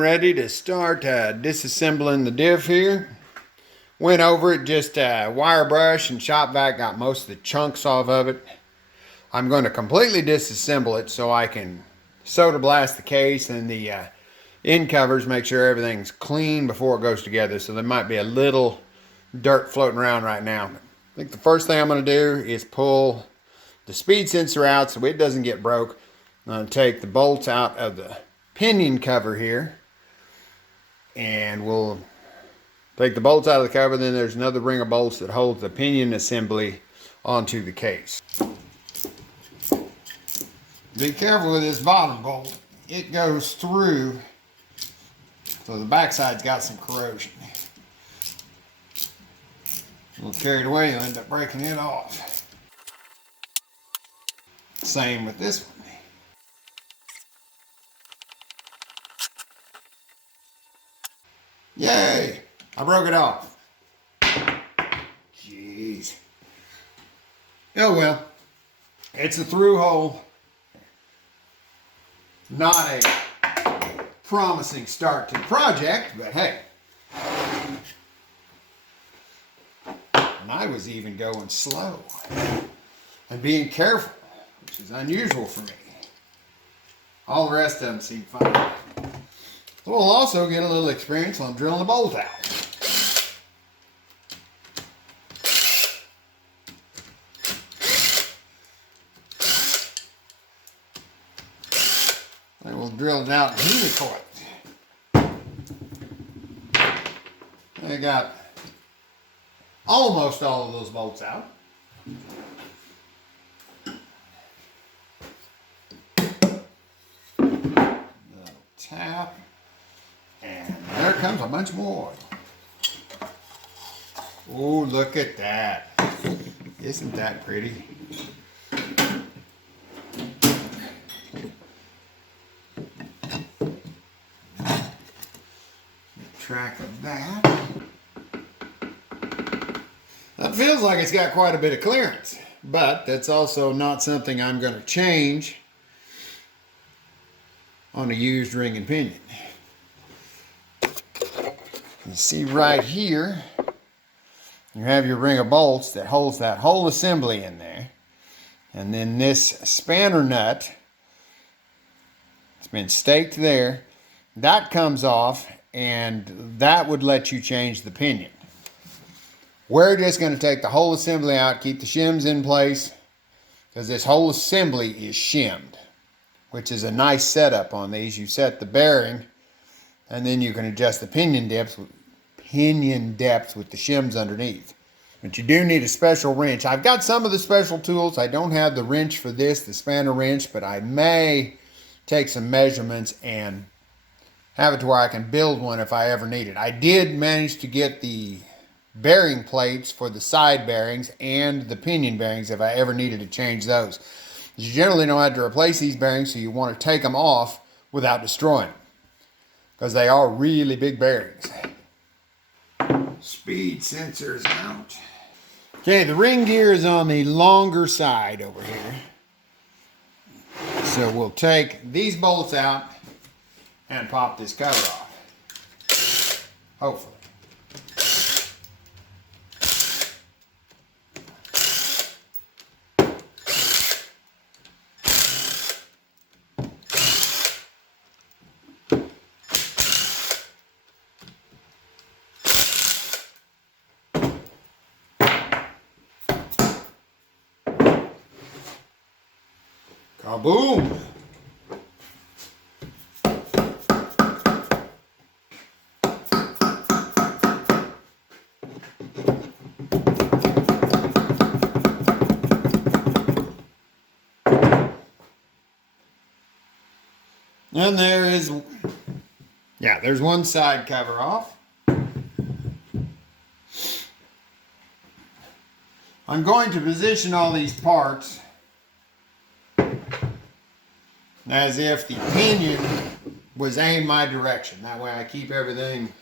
ready to start disassembling the diff here. Went over it, just wire brush and shop vac, got most of the chunks off of it. I'm going to completely disassemble it so I can solder blast the case and the end covers, make sure everything's clean before it goes together. So there might be a little dirt floating around right now. I think the first thing I'm going to do is pull the speed sensor out so it doesn't get broke. I'm going to take the bolts out of the pinion cover here, and we'll take the bolts out of the cover. Then there's another ring of bolts that holds the pinion assembly onto the case. Be careful with this bottom bolt. It goes through, so the backside's got some corrosion. A little carried away, you'll end up breaking it off. Same with this one. Yay! I broke it off. Jeez. Oh well. It's a through hole. Not a promising start to the project, but hey. And I was even going slow and being careful, which is unusual for me. All the rest of them seem fine. So we'll also get a little experience on drilling the bolt out. And we'll drill it out and heat it for it. I got almost all of those bolts out. Little tap. And there comes a bunch more. Oh, look at that. Isn't that pretty? Track of that. That feels like it's got quite a bit of clearance, but that's also not something I'm going to change on a used ring and pinion. You see right here, you have your ring of bolts that holds that whole assembly in there. And then this spanner nut, it's been staked there. That comes off, and that would let you change the pinion. We're just going to take the whole assembly out, keep the shims in place, because this whole assembly is shimmed, which is a nice setup on these. You set the bearing, and then you can adjust the pinion depth with the shims underneath. But you do need a special wrench. I've got some of the special tools. I don't have the wrench for this, the spanner wrench, but I may take some measurements and have it to where I can build one if I ever need it. I did manage to get the bearing plates for the side bearings and the pinion bearings if I ever needed to change those. You generally don't have to replace these bearings, so you want to take them off without destroying them, because they are really big bearings. Speed sensors out. Okay, the ring gear is on the longer side over here. So we'll take these bolts out and pop this cover off. Hopefully. Kaboom! And there is, there's one side cover off. I'm going to position all these parts as if the pinion was aimed my direction. That way I keep everything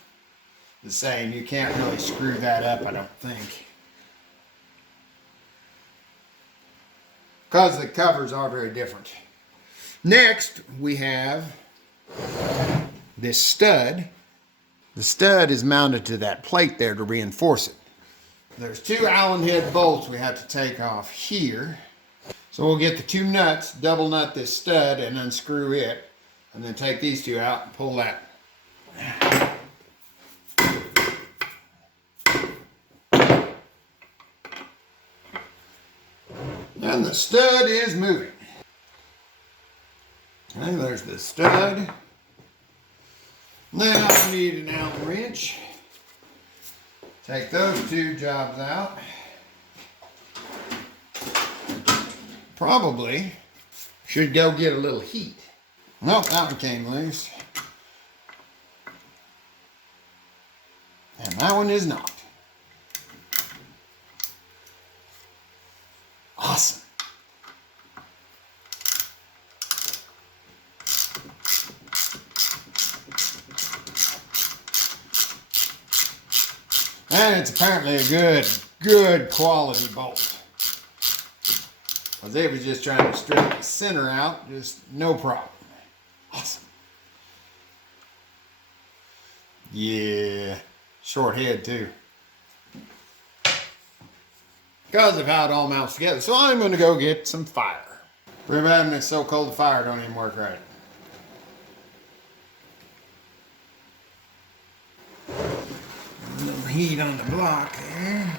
the same. You can't really screw that up, I don't think, because the covers are very different. Next, we have this stud. The stud is mounted to that plate there to reinforce it. There's 2 Allen head bolts we have to take off here. So we'll get the 2 nuts, double nut this stud and unscrew it, and then take these 2 out and pull that. And the stud is moving. Okay, there's the stud. Now I need an Allen wrench. Take those 2 jobs out. Probably should go get a little heat. Nope, that one came loose. And that one is not. Awesome. And it's apparently a good quality bolt. Because they was just trying to straighten the center out, just no problem. Awesome. Yeah, short head too. Because of how it all mounts together. So I'm going to go get some fire. Pretty bad when it's so cold the fire don't even work right. A little heat on the block there.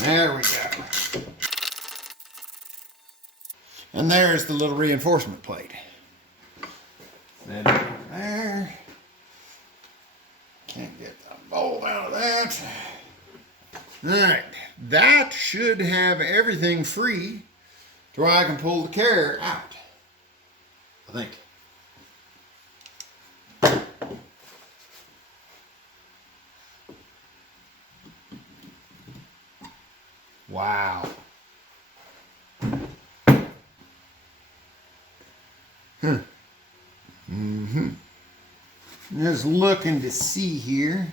There we go. And there's the little reinforcement plate. Set it over there. Can't get the bolt out of that. Alright, that should have everything free to where I can pull the carrier out. I think. Wow. Just looking to see here.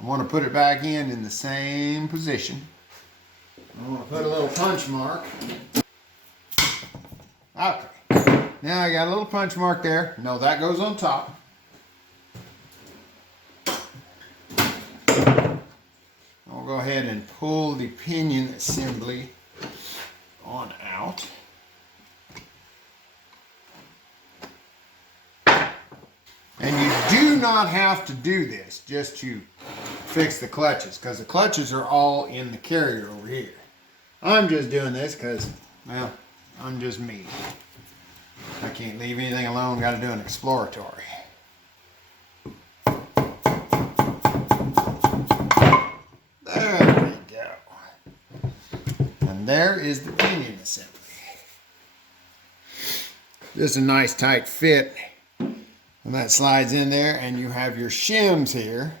I want to put it back in the same position. I want to put a little punch mark. Okay. Now I got a little punch mark there. No, that goes on top. I'll go ahead and pull the pinion assembly on out. And you do not have to do this just to fix the clutches, because the clutches are all in the carrier over here. I'm just doing this because, well, I'm just me. I can't leave anything alone, got to do an exploratory. There we go. And there is the pinion assembly. Just a nice tight fit. And that slides in there, and you have your shims here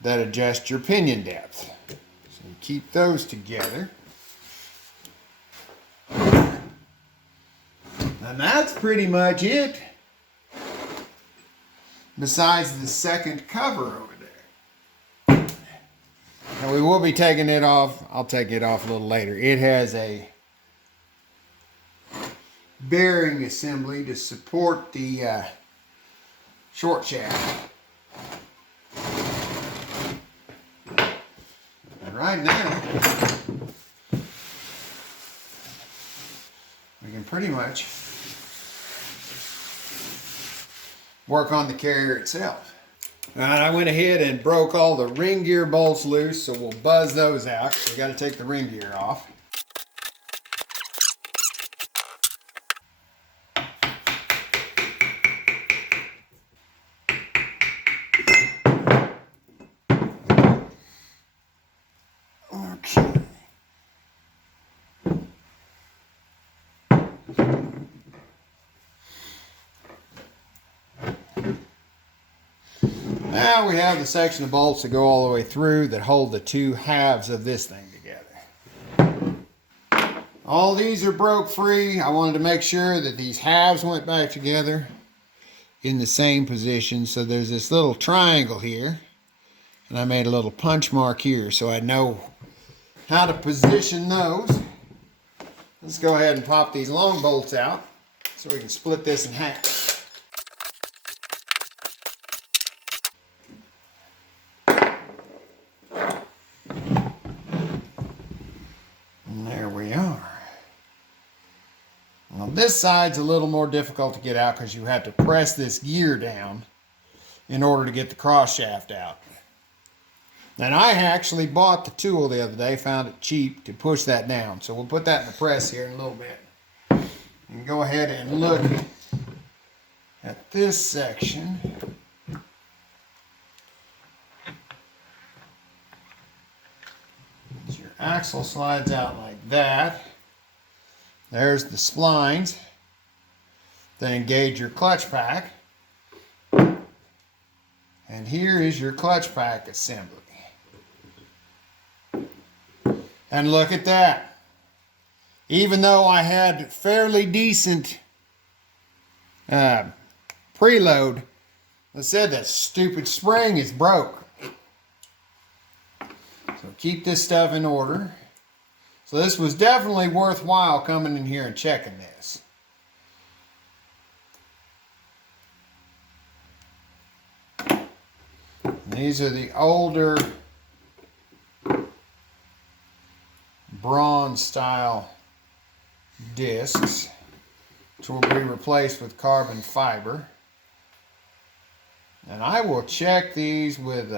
that adjust your pinion depth. So you keep those together. And that's pretty much it. Besides the second cover over there. And we will be taking it off. I'll take it off a little later. It has a bearing assembly to support the short shaft. And right now, we can pretty much work on the carrier itself. All right, I went ahead and broke all the ring gear bolts loose, so we'll buzz those out. We got to take the ring gear off. Now we have the section of bolts that go all the way through that hold the 2 halves of this thing together. All these are broke free. I wanted to make sure that these halves went back together in the same position. So there's this little triangle here, and I made a little punch mark here so I know how to position those. Let's go ahead and pop these long bolts out so we can split this in half. And there we are. Now this side's a little more difficult to get out because you have to press this gear down in order to get the cross shaft out. And I actually bought the tool the other day, found it cheap to push that down. So we'll put that in the press here in a little bit. And go ahead and look at this section. As your axle slides out like that. There's the splines that engage your clutch pack. And here is your clutch pack assembly. And look at that. Even though I had fairly decent preload, I said that stupid spring is broke. So keep this stuff in order. So this was definitely worthwhile coming in here and checking this. These are the older bronze style discs, which will be replaced with carbon fiber. And I will check these with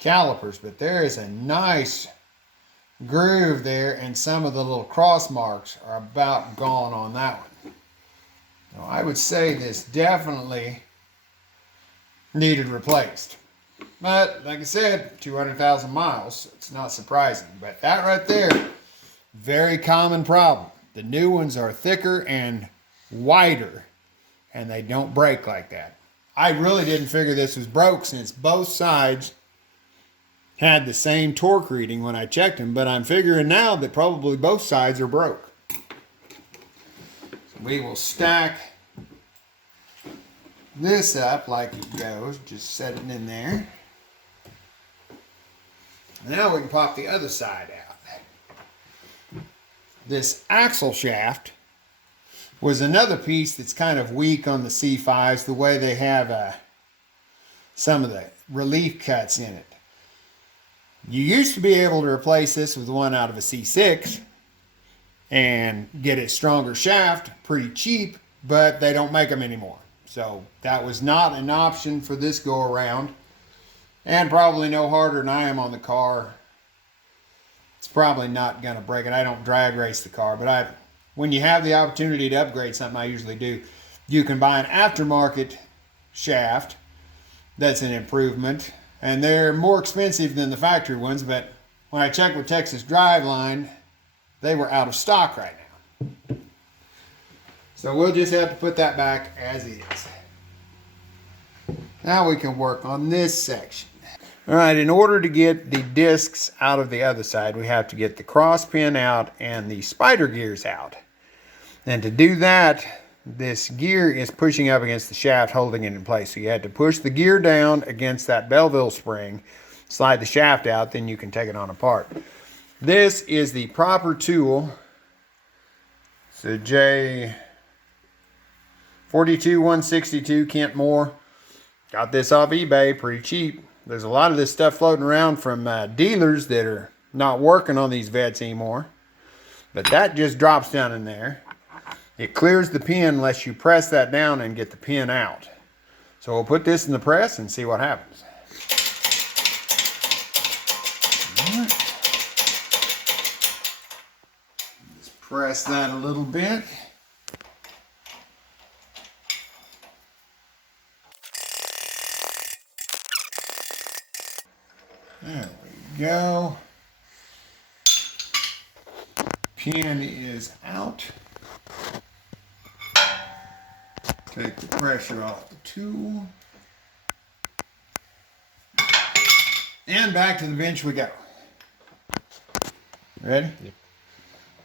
calipers, but there is a nice groove there, and some of the little cross marks are about gone on that one. Now, I would say this definitely needed replaced. But like I said, 200,000 miles, so it's not surprising. But that right there, very common problem. The new ones are thicker and wider, and they don't break like that. I really didn't figure this was broke since both sides had the same torque reading when I checked them, but I'm figuring now that probably both sides are broke. So we will stack this up like it goes, just set it in there. Now we can pop the other side out. This axle shaft was another piece that's kind of weak on the C5s, the way they have some of the relief cuts in it. You used to be able to replace this with one out of a C6 and get a stronger shaft pretty cheap, but they don't make them anymore. So that was not an option for this go around, and probably no harder than I am on the car. It's probably not going to break it. I don't drag race the car, but when you have the opportunity to upgrade something, I usually do. You can buy an aftermarket shaft that's an improvement, and they're more expensive than the factory ones, but when I checked with Texas Driveline, they were out of stock right now. So we'll just have to put that back as is. Now we can work on this section. All right, in order to get the discs out of the other side, we have to get the cross pin out and the spider gears out. And to do that, this gear is pushing up against the shaft, holding it in place. So you had to push the gear down against that Belleville spring, slide the shaft out, then you can take it on apart. This is the proper tool. It's a J42162 Kent Moore. Got this off eBay, pretty cheap. There's a lot of this stuff floating around from dealers that are not working on these Vettes anymore. But that just drops down in there. It clears the pin unless you press that down and get the pin out. So we'll put this in the press and see what happens. All right. Just press that a little bit. There we go. Pin is out. Take the pressure off the tool. And back to the bench we go. Ready? Yep.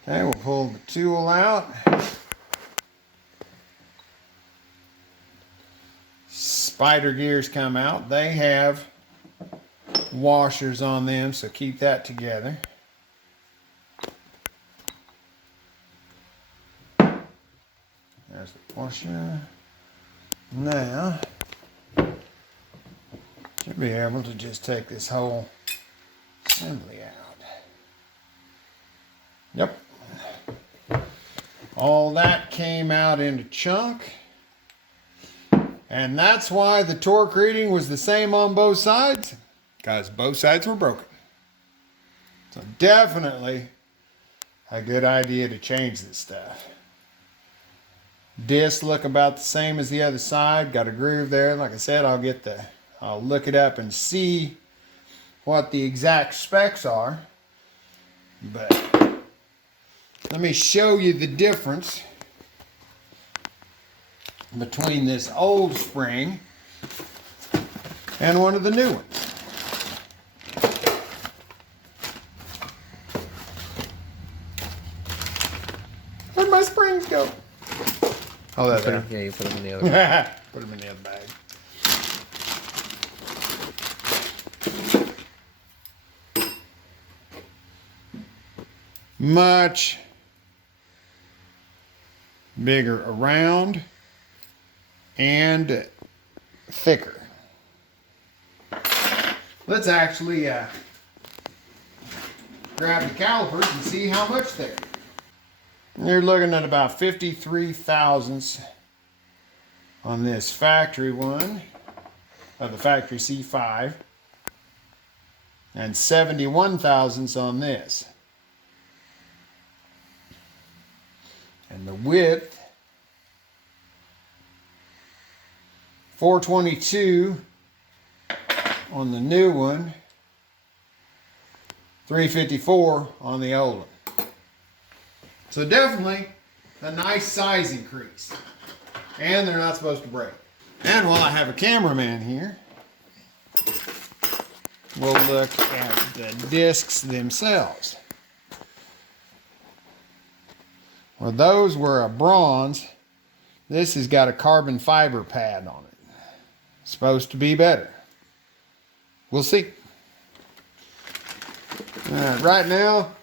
Okay, we'll pull the tool out. Spider gears come out. They have washers on them, so keep that together. There's the washer. Now, should be able to just take this whole assembly out. Yep. All that came out into chunk. And that's why the torque reading was the same on both sides, because both sides were broken. So definitely a good idea to change this stuff. Discs look about the same as the other side. Got a groove there. Like I said, I'll look it up and see what the exact specs are. But let me show you the difference between this old spring and one of the new ones. Where'd my springs go? Oh, that's there. Yeah, you put them in the other bag. Put them in the other bag. Much bigger around and thicker. Let's actually grab the calipers and see how much thicker. You're looking at about 53 thousandths on this factory one, of the factory C5, and 71 thousandths on this. And the width, 422 on the new one, 354 on the old one. So definitely a nice size increase. And they're not supposed to break. And while I have a cameraman here, we'll look at the discs themselves. Well, those were a bronze. This has got a carbon fiber pad on it. Supposed to be better. We'll see. Right now,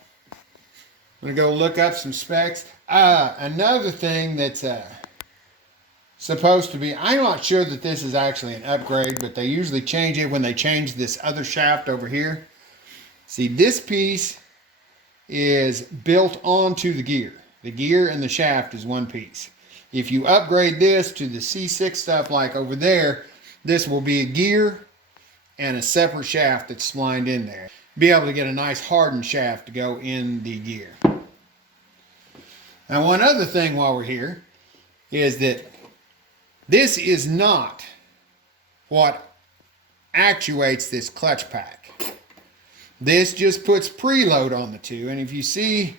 I'm going to go look up some specs. Another thing that's supposed to be, I'm not sure that this is actually an upgrade, but they usually change it when they change this other shaft over here. See, this piece is built onto the gear. The gear and the shaft is one piece. If you upgrade this to the C6 stuff like over there, this will be a gear and a separate shaft that's splined in there. Be able to get a nice hardened shaft to go in the gear. Now, one other thing while we're here is that this is not what actuates this clutch pack. This just puts preload on the two, and if you see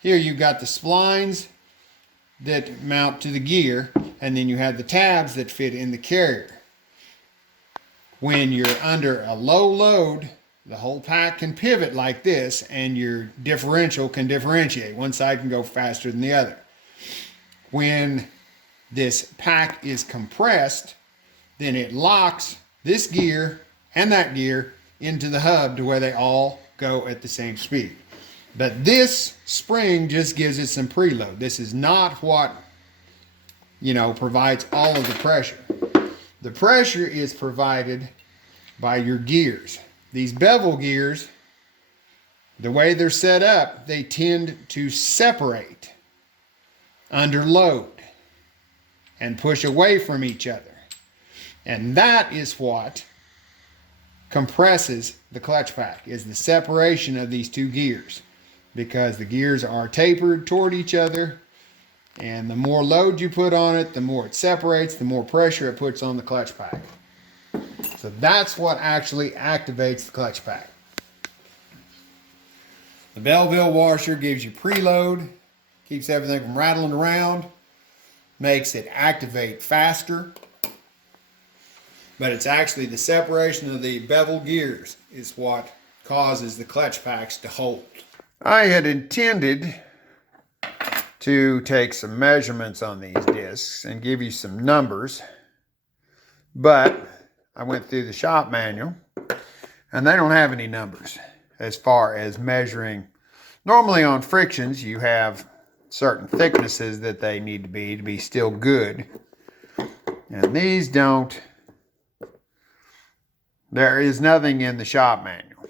here, you've got the splines that mount to the gear, and then you have the tabs that fit in the carrier. When you're under a low load, the whole pack can pivot like this, and your differential can differentiate. One side can go faster than the other. When this pack is compressed, then it locks this gear and that gear into the hub to where they all go at the same speed. But this spring just gives it some preload. This is not what, provides all of the pressure. The pressure is provided by your gears. These bevel gears, the way they're set up, they tend to separate under load and push away from each other. And that is what compresses the clutch pack, is the separation of these two gears, because the gears are tapered toward each other, and the more load you put on it, the more it separates, the more pressure it puts on the clutch pack. So that's what actually activates the clutch pack. The Belleville washer gives you preload, keeps everything from rattling around, makes it activate faster. But it's actually the separation of the bevel gears is what causes the clutch packs to hold. I had intended to take some measurements on these discs and give you some numbers, but I went through the shop manual and they don't have any numbers as far as measuring. Normally on frictions you have certain thicknesses that they need to be still good. And these don't. There is nothing in the shop manual.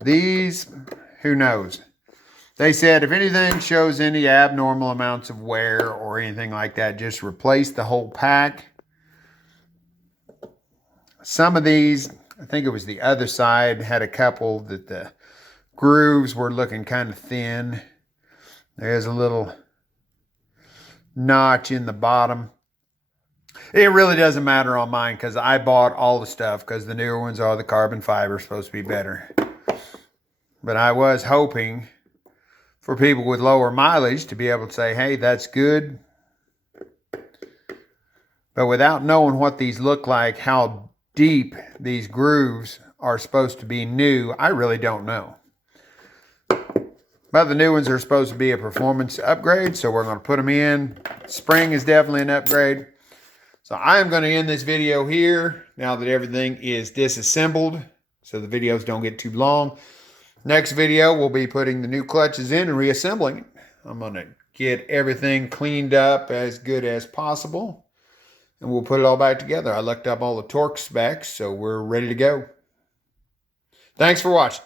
These, who knows? They said if anything shows any abnormal amounts of wear or anything like that, just replace the whole pack. Some of these, I think it was the other side, had a couple that the grooves were looking kind of thin. There's a little notch in the bottom. It really doesn't matter on mine because I bought all the stuff because the newer ones are the carbon fiber, supposed to be better. But I was hoping for people with lower mileage to be able to say, hey, that's good. But without knowing what these look like, how deep these grooves are supposed to be new, I really don't know. But the new ones are supposed to be a performance upgrade, so we're going to put them in. Spring is definitely an upgrade. So I am going to end this video here now that everything is disassembled so the videos don't get too long. Next video, we'll be putting the new clutches in and reassembling it. I'm going to get everything cleaned up as good as possible, and we'll put it all back together. I looked up all the torque specs, so we're ready to go. Thanks for watching.